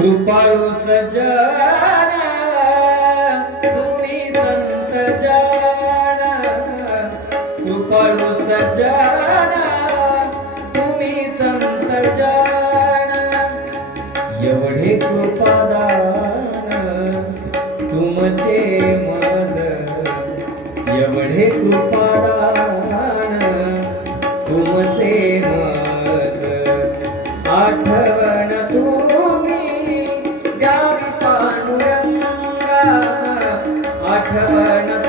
कृपाळू सजन तुम्ही संत जन. कृपाळू सजन तुम्ही संत जन. एवढे कृपादान तुमचे मज. एवढे कृपादान तुमचे श्रवण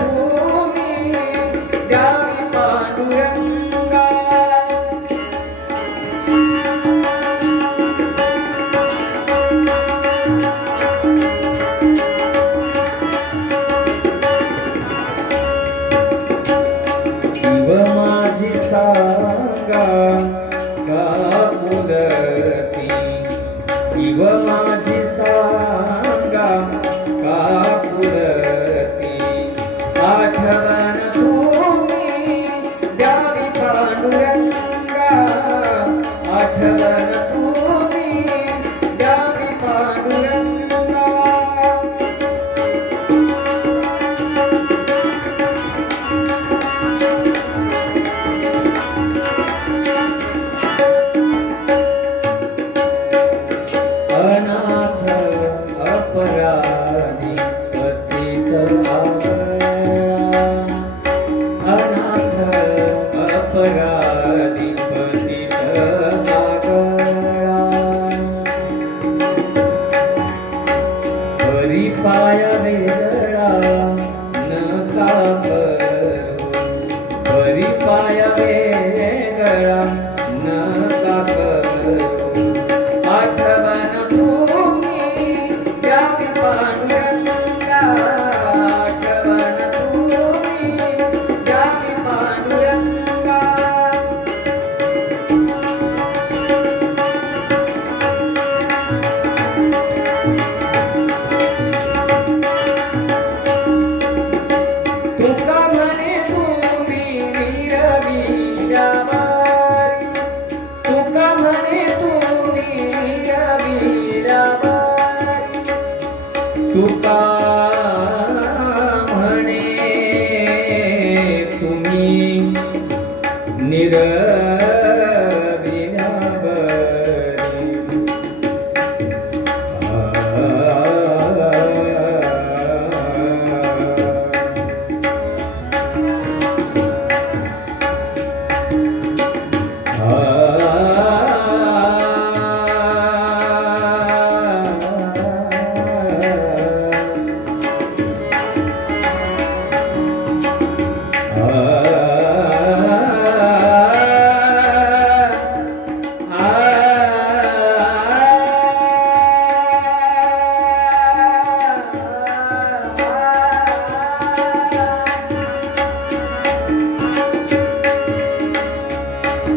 ಮಾಯವೇ ಗಳ Bye.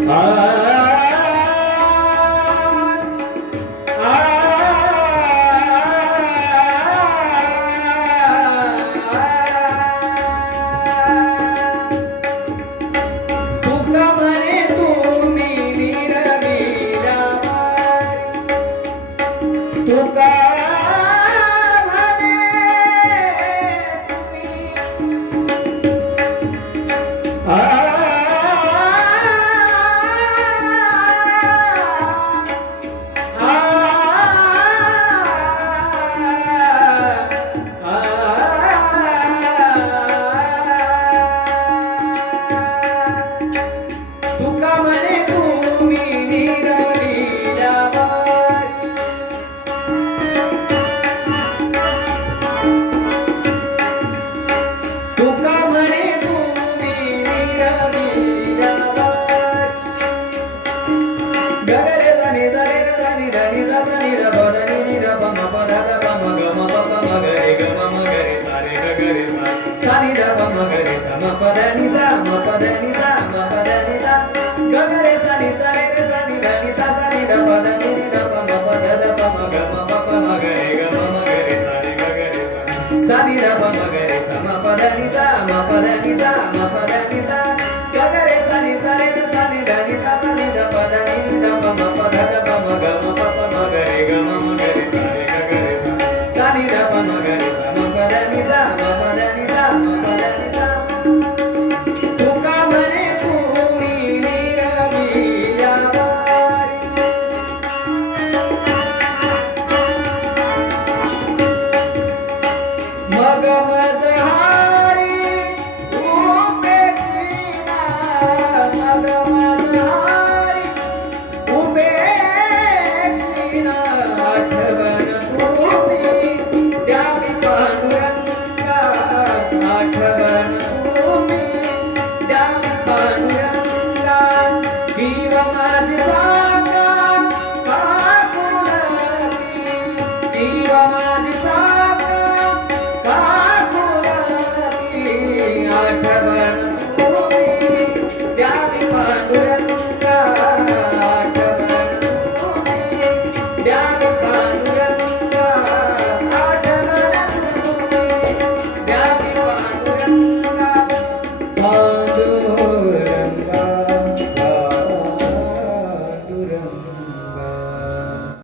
哎 burn.